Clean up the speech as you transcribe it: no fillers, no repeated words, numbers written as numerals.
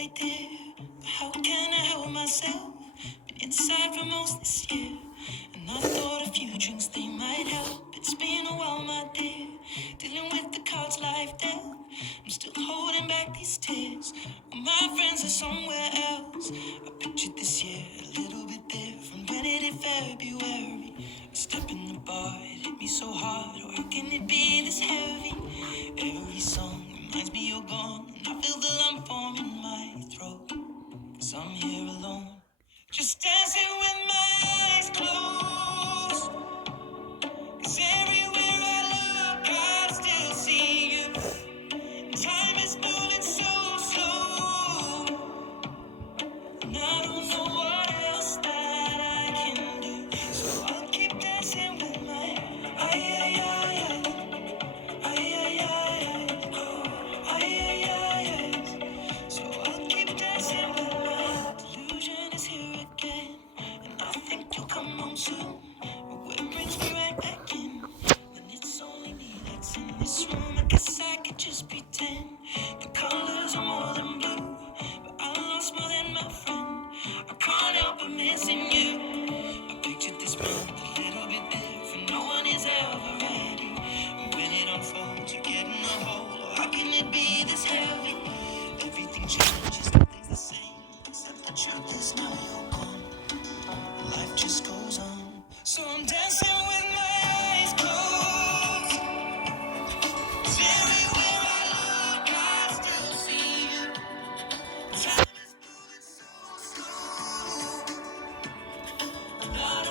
idea. But how can I help myself? Been inside for most this year. And I thought a few drinks they might help. It's been a while, my dear. Dealing with the cards life dealt. I'm still holding back these tears. All my friends are somewhere else. I pictured this year a little bit different. When it hit February, a step in the bar, it hit me so hard. Or how can it be this heavy? Every song reminds me you're gone. And I feel the lump form in my throat. 'Cause I'm here alone, just dancing with my eyes closed. 'Cause everywhere I look, I still see you. Time is moving so slow, and I don't know what else that I can do. So I'll keep dancing with my ay ay ay ay ay ay ay ay ay. So I'll keep dancing with my delusion is here again, and I think you'll come home soon. But where it brings me right back in. And it's only me that's in this room. I guess I could just pretend the colors are more than blue, but I lost more than my friend. I can't help but missing you. I pictured this month a little bit different. No one is ever ready. And when it unfolds, you get in a hole. Oh, how can it be this heavy? Everything changes, nothing's the same. Except the truth is now you're gone. Life just goes on. So I'm dancing with my eyes closed. 'Cause everywhere I look, I still see you. Time is moving so slow, and I